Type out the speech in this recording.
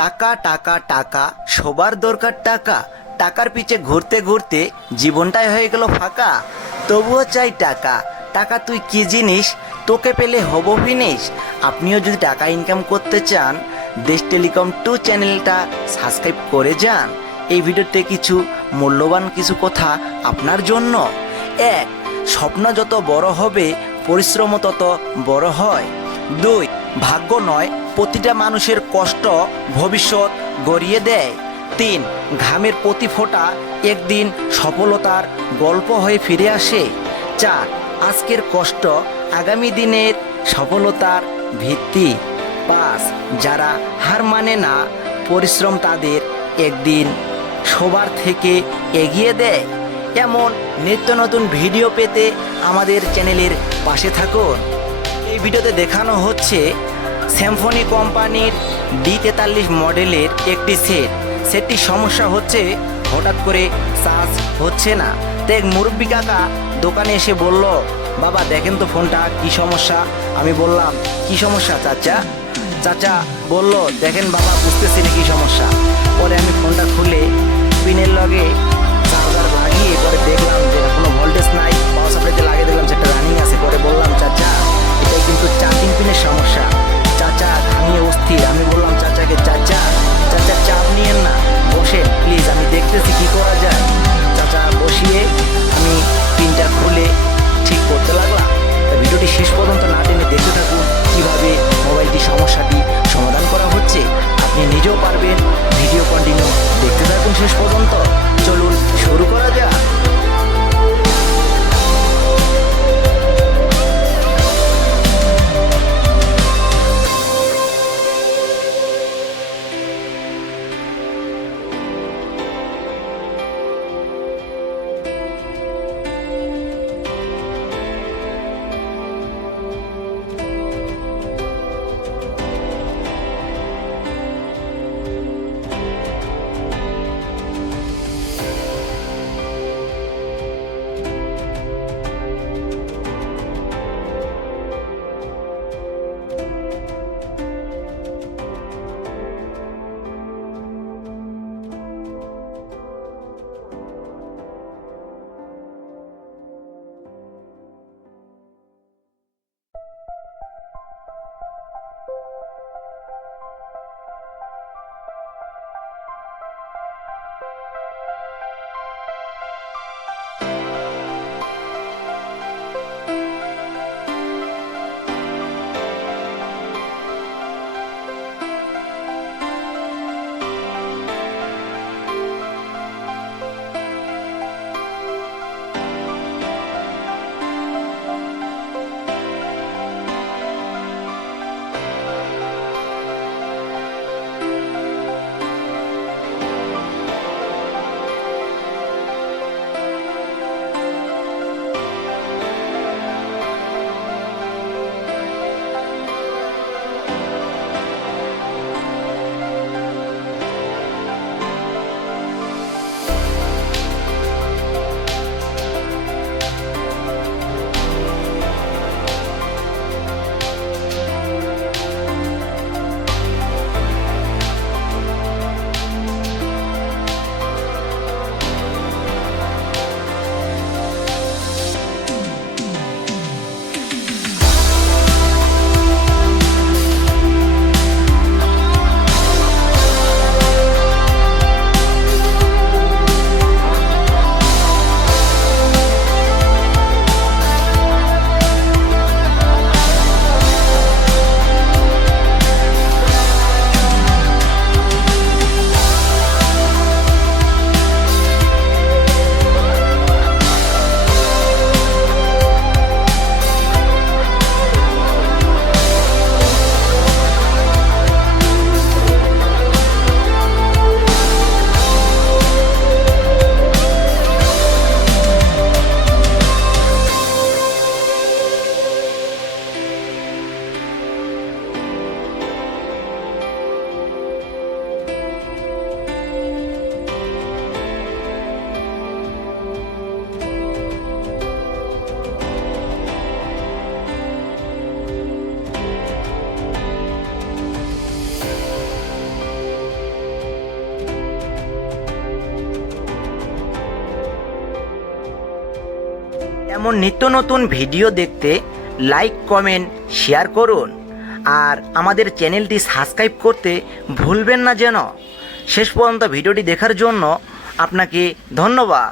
টাকা টাকা টাকা, সবার দরকার টাকা। টাকার পিছে ঘুরতে ঘুরতে জীবনটাই হয়ে গেল ফাঁকা। তবুও চাই টাকা। টাকা তুই কি জিনিস, তোকে পেলে হব ফিনিশ। আপনিও যদি টাকা ইনকাম করতে চান, দেশ টেলিকম 2 চ্যানেলটা সাবস্ক্রাইব করে যান। এই ভিডিওতে কিছু মূল্যবান কিছু কথা আপনার জন্য। 1. স্বপ্ন যত বড় হবে, পরিশ্রম তত বড় হয়। 2. ভাগ্য নয়, প্রতিটা মানুষের কষ্ট ভবিষ্যৎ গড়িয়ে দেয়। 3. ঘামের প্রতি ফোঁটা একদিন সফলতার গল্প হয়ে ফিরে আসে। 4. আজকের কষ্ট আগামী দিনের সফলতার ভিত্তি। 5. যারা হার মানে না, পরিশ্রম তাদের একদিন সবার থেকে এগিয়ে দেয়। এমন নিত্য নতুন ভিডিও পেতে আমাদের চ্যানেলের পাশে থাকুন। এই ভিডিওতে দেখানো হচ্ছে সিম্ফনি কোম্পানির D43 মডেলের একটি সেটটির সমস্যা হচ্ছে, হঠাৎ করে চার্জ হচ্ছে না। তো এক মুরব্বী কাকা দোকানে এসে বলল, বাবা দেখেন তো ফোনটা কি সমস্যা। আমি বললাম, কি সমস্যা চাচা? চাচা বলল, দেখেন বাবা, বুঝতেছি না কি সমস্যা। পরে আমি ফোনটা খুলে পিনের লগে চার্জার লাগিয়ে পরে দেখলাম যে কোনো ভোল্টেজ নাই, পাওয়ার সাপ্লাইতে লাগিয়ে দেখলাম সেটা রানিং আছে। পরে বললাম, চাচা এটাই কিন্তু চার্জিং পিনের সমস্যা। চাচা ঘামিয়ে অস্থির। আমি বললাম চাচাকে, চাচা চাপ নিয়েন না, বসেন প্লিজ, আমি দেখতেছি কি করা যায়। চাচা বসিয়ে আমি পিনটা খুলে ঠিক করতে লাগলাম। ভিডিওটি শেষ পর্যন্ত না টেনে দেখতে থাকুন কীভাবে মোবাইলটি সমস্যাটি সমাধান করা হচ্ছে। আপনি নিজেও পারবেন। ভিডিও কন্টিনিউ দেখতে থাকুন শেষ পর্যন্ত। চলুন শুরু করা যাক। এমন নিত্য নতুন ভিডিও দেখতে লাইক কমেন্ট শেয়ার করুন আর আমাদের চ্যানেলটি সাবস্ক্রাইব করতে ভুলবেন না যেন। শেষ পর্যন্ত ভিডিওটি দেখার জন্য আপনাকে ধন্যবাদ।